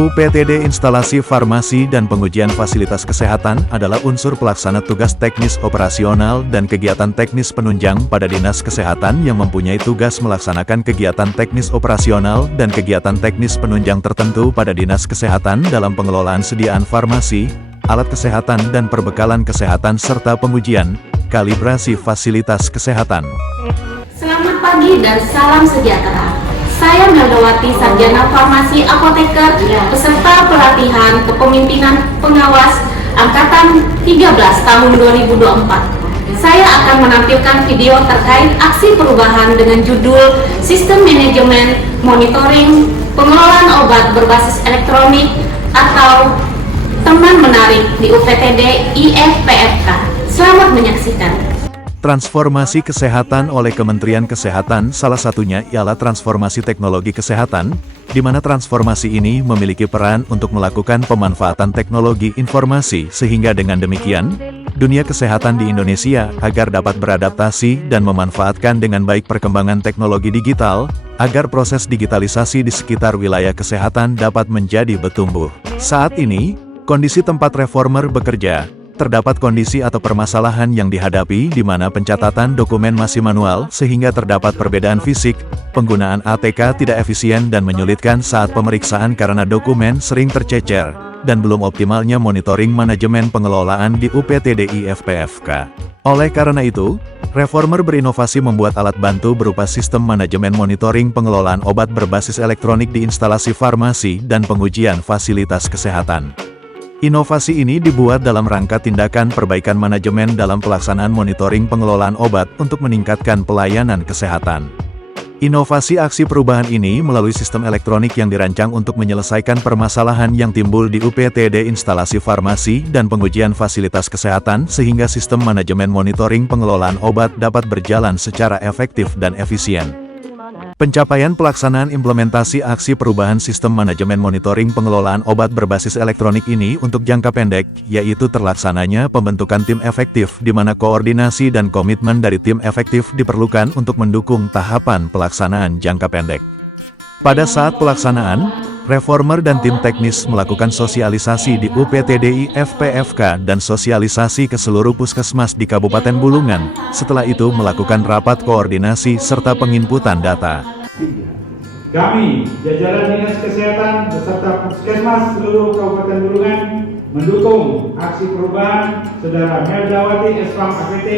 UPTD Instalasi Farmasi dan Pengujian Fasilitas Kesehatan adalah unsur pelaksana tugas teknis operasional dan kegiatan teknis penunjang pada Dinas Kesehatan yang mempunyai tugas melaksanakan kegiatan teknis operasional dan kegiatan teknis penunjang tertentu pada Dinas Kesehatan dalam pengelolaan sediaan farmasi, alat kesehatan dan perbekalan kesehatan serta pengujian, kalibrasi fasilitas kesehatan. Selamat pagi dan salam sejahtera. Saya Meldawati, Sarjana Farmasi Apoteker, peserta pelatihan kepemimpinan pengawas Angkatan 13 tahun 2024. Saya akan menampilkan video terkait aksi perubahan dengan judul Sistem Manajemen Monitoring Pengelolaan Obat Berbasis Elektronik atau Teman Menarik di UPTD IFPFK. Selamat menyaksikan. Transformasi kesehatan oleh Kementerian Kesehatan salah satunya ialah transformasi teknologi kesehatan, di mana transformasi ini memiliki peran untuk melakukan pemanfaatan teknologi informasi sehingga dengan demikian, dunia kesehatan di Indonesia agar dapat beradaptasi dan memanfaatkan dengan baik perkembangan teknologi digital, agar proses digitalisasi di sekitar wilayah kesehatan dapat menjadi bertumbuh. Saat ini, kondisi tempat reformer bekerja, terdapat kondisi atau permasalahan yang dihadapi di mana pencatatan dokumen masih manual sehingga terdapat perbedaan fisik, penggunaan ATK tidak efisien dan menyulitkan saat pemeriksaan karena dokumen sering tercecer, dan belum optimalnya monitoring manajemen pengelolaan di UPTD IFPFK. Oleh karena itu, reformer berinovasi membuat alat bantu berupa sistem manajemen monitoring pengelolaan obat berbasis elektronik di instalasi farmasi dan pengujian fasilitas kesehatan. Inovasi ini dibuat dalam rangka tindakan perbaikan manajemen dalam pelaksanaan monitoring pengelolaan obat untuk meningkatkan pelayanan kesehatan. Inovasi aksi perubahan ini melalui sistem elektronik yang dirancang untuk menyelesaikan permasalahan yang timbul di UPTD Instalasi Farmasi dan Pengujian Fasilitas Kesehatan sehingga sistem manajemen monitoring pengelolaan obat dapat berjalan secara efektif dan efisien. Pencapaian pelaksanaan implementasi aksi perubahan sistem manajemen monitoring pengelolaan obat berbasis elektronik ini untuk jangka pendek, yaitu terlaksananya pembentukan tim efektif di mana koordinasi dan komitmen dari tim efektif diperlukan untuk mendukung tahapan pelaksanaan jangka pendek. Pada saat pelaksanaan, reformer dan tim teknis melakukan sosialisasi di UPTD IFPFK dan sosialisasi ke seluruh puskesmas di Kabupaten Bulungan, setelah itu melakukan rapat koordinasi serta penginputan data. Kami, jajaran Dinas Kesehatan beserta puskesmas seluruh Kabupaten Bulungan mendukung aksi perubahan Saudara Meldawati SPAM APT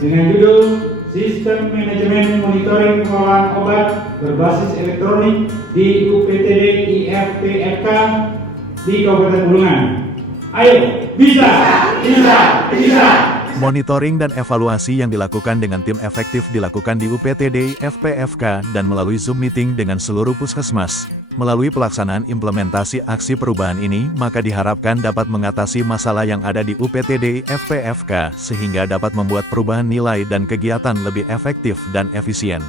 dengan judul Sistem Manajemen Monitoring Pengelolaan Obat Berbasis Elektronik di UPTD IFPFK di Kabupaten Bulungan. Ayo, bisa, bisa, bisa! Monitoring dan evaluasi yang dilakukan dengan tim efektif dilakukan di UPTD IFPFK dan melalui Zoom meeting dengan seluruh puskesmas. Melalui pelaksanaan implementasi aksi perubahan ini, maka diharapkan dapat mengatasi masalah yang ada di UPTD IFPFK sehingga dapat membuat perubahan nilai dan kegiatan lebih efektif dan efisien.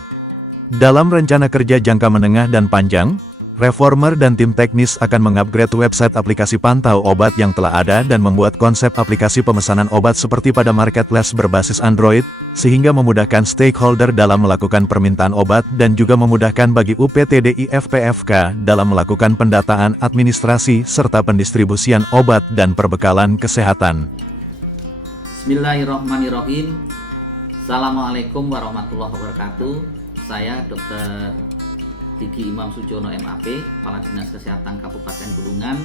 Dalam rencana kerja jangka menengah dan panjang, reformer dan tim teknis akan mengupgrade website aplikasi pantau obat yang telah ada dan membuat konsep aplikasi pemesanan obat seperti pada marketplace berbasis Android, sehingga memudahkan stakeholder dalam melakukan permintaan obat dan juga memudahkan bagi UPTD IFPFK dalam melakukan pendataan administrasi serta pendistribusian obat dan perbekalan kesehatan. Bismillahirrahmanirrahim. Assalamualaikum warahmatullahi wabarakatuh. Saya Dr. Diki Imam Sujono MAP, Kepala Dinas Kesehatan Kabupaten Bulungan.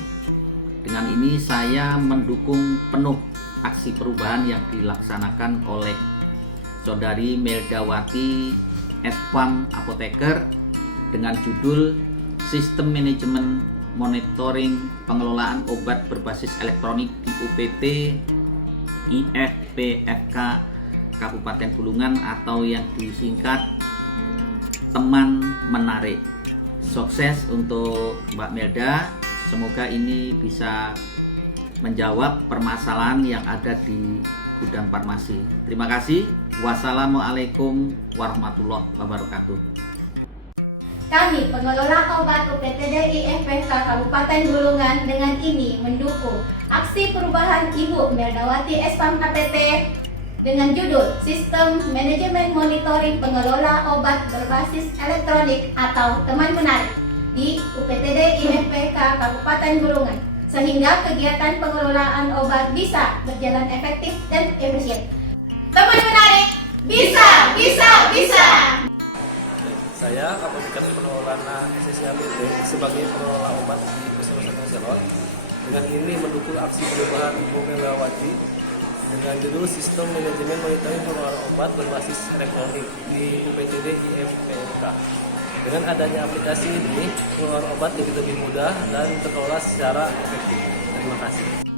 Dengan ini saya mendukung penuh aksi perubahan yang dilaksanakan oleh Saudari Meldawati SPAM Apoteker dengan judul Sistem Manajemen Monitoring Pengelolaan Obat Berbasis Elektronik di UPT IFPFK Kabupaten Bulungan atau yang disingkat Teman Menarik. Sukses untuk Mbak Melda, semoga ini bisa menjawab permasalahan yang ada di bidang farmasi. Terima kasih. Wassalamualaikum warahmatullahi wabarakatuh. Kami pengelola obat UPTD IFPFK Kabupaten Bulungan dengan ini mendukung aksi perubahan Ibu Meldawati SPAM APT dengan judul Sistem Manajemen Monitoring Pengelola Obat Berbasis Elektronik atau Teman Menarik. di UPTD IFPK Kabupaten Bulungan, sehingga kegiatan pengelolaan obat bisa berjalan efektif dan efisien. Teman menarik, bisa, bisa, bisa! Saya Apoteker Pengelola SSIAPT sebagai pengelola obat di Puskesmas Selon. Dengan ini mendukung aksi perubahan Ibu Megawati dengan judul Sistem Manajemen Monitoring Pengelolaan Obat Berbasis Elektronik di UPTD IFPK. Dengan adanya aplikasi ini, pengelolaan obat jadi lebih mudah dan terkelola secara efektif. Terima kasih.